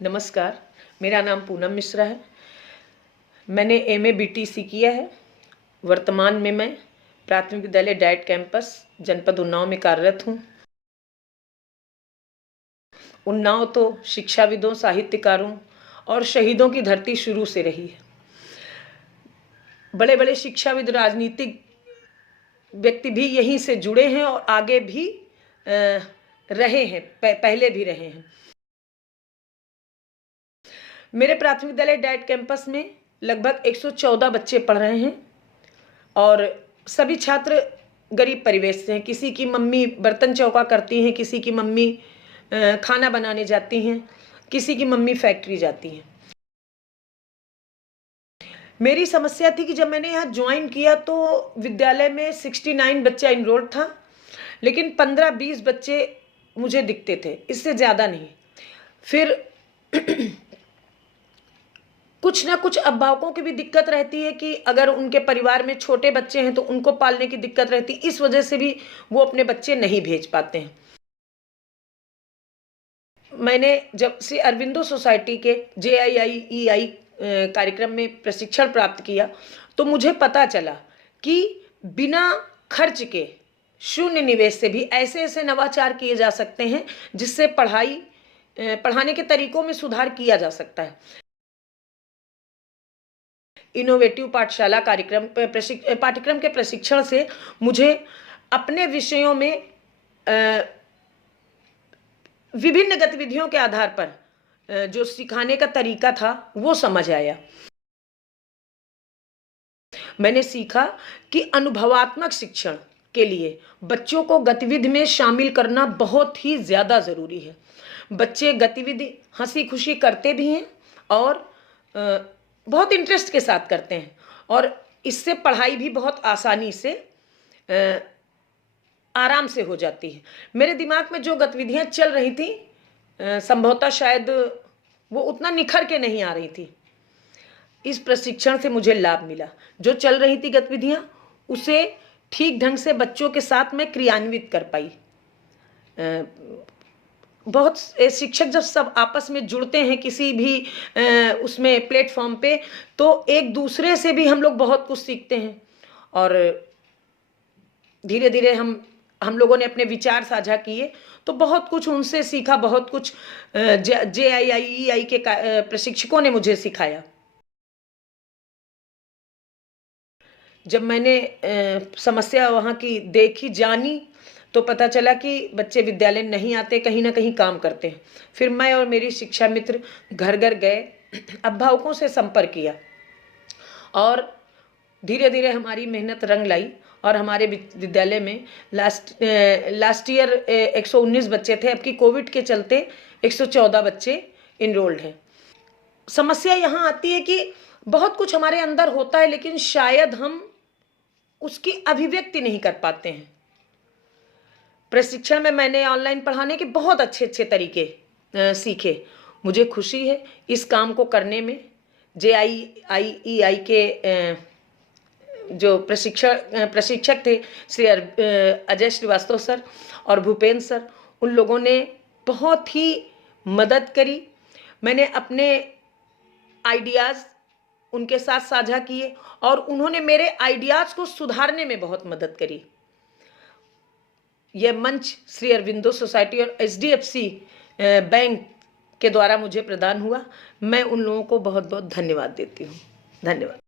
नमस्कार, मेरा नाम पूनम मिश्रा है। मैंने एमए बीटीसी किया है। वर्तमान में मैं प्राथमिक विद्यालय डाइट कैंपस जनपद उन्नाव में कार्यरत हूँ। उन्नाव तो शिक्षाविदों, साहित्यकारों और शहीदों की धरती शुरू से रही है। बड़े बड़े शिक्षाविद, राजनीतिक व्यक्ति भी यहीं से जुड़े हैं और आगे भी रहे हैं, पहले भी रहे हैं। मेरे प्राथमिक विद्यालय डाइट कैंपस में लगभग 114 बच्चे पढ़ रहे हैं और सभी छात्र गरीब परिवेश से हैं। किसी की मम्मी बर्तन चौका करती हैं, किसी की मम्मी खाना बनाने जाती हैं, किसी की मम्मी फैक्ट्री जाती हैं। मेरी समस्या थी कि जब मैंने यहाँ ज्वाइन किया तो विद्यालय में 69 बच्चा इनरोल्ड था, लेकिन 15-20 बच्चे मुझे दिखते थे, इससे ज़्यादा नहीं। फिर कुछ ना कुछ अभिभावकों की भी दिक्कत रहती है कि अगर उनके परिवार में छोटे बच्चे हैं तो उनको पालने की दिक्कत रहती है, इस वजह से भी वो अपने बच्चे नहीं भेज पाते हैं। मैंने जब श्री अरविंदो सोसाइटी के JIIEI कार्यक्रम में प्रशिक्षण प्राप्त किया तो मुझे पता चला कि बिना खर्च के, शून्य निवेश से भी ऐसे ऐसे नवाचार किए जा सकते हैं जिससे पढ़ाने के तरीकों में सुधार किया जा सकता है। इनोवेटिव पाठशाला पाठ्यक्रम के प्रशिक्षण से मुझे अपने विषयों में विभिन्न गतिविधियों के आधार पर जो सिखाने का तरीका था वो समझ आया। मैंने सीखा कि अनुभवात्मक शिक्षण के लिए बच्चों को गतिविधि में शामिल करना बहुत ही ज़्यादा ज़रूरी है। बच्चे गतिविधि हंसी खुशी करते भी हैं और बहुत इंटरेस्ट के साथ करते हैं और इससे पढ़ाई भी बहुत आसानी से आराम से हो जाती है। मेरे दिमाग में जो गतिविधियां चल रही थी संभवतः शायद वो उतना निखर के नहीं आ रही थी। इस प्रशिक्षण से मुझे लाभ मिला। जो चल रही थी गतिविधियां उसे ठीक ढंग से बच्चों के साथ मैं क्रियान्वित कर पाई। बहुत शिक्षक जब सब आपस में जुड़ते हैं किसी भी उसमें प्लेटफॉर्म पे तो एक दूसरे से भी हम लोग बहुत कुछ सीखते हैं और धीरे धीरे हम लोगों ने अपने विचार साझा किए तो बहुत कुछ उनसे सीखा। बहुत कुछ JIIEI के प्रशिक्षकों ने मुझे सिखाया। जब मैंने समस्या वहाँ की देखी, जानी तो पता चला कि बच्चे विद्यालय नहीं आते, कहीं ना कहीं काम करते हैं। फिर मैं और मेरी शिक्षा मित्र घर घर गए, अभिभावकों से संपर्क किया और धीरे धीरे हमारी मेहनत रंग लाई और हमारे विद्यालय में लास्ट ईयर 119 बच्चे थे। अब की कोविड के चलते 114 बच्चे इनरोल्ड हैं। समस्या यहाँ आती है कि बहुत कुछ हमारे अंदर होता है लेकिन शायद हम उसकी अभिव्यक्ति नहीं कर पाते हैं। प्रशिक्षण में मैंने ऑनलाइन पढ़ाने के बहुत अच्छे तरीके सीखे। मुझे खुशी है इस काम को करने में। JIIEI के जो प्रशिक्षक थे श्री अजय श्रीवास्तव सर और भूपेंद्र सर, उन लोगों ने बहुत ही मदद करी। मैंने अपने आइडियाज़ उनके साथ साझा किए और उन्होंने मेरे आइडियाज़ को सुधारने में बहुत मदद करी। यह मंच श्री अरविंदो सोसाइटी और HDFC बैंक के द्वारा मुझे प्रदान हुआ। मैं उन लोगों को बहुत बहुत धन्यवाद देती हूँ। धन्यवाद।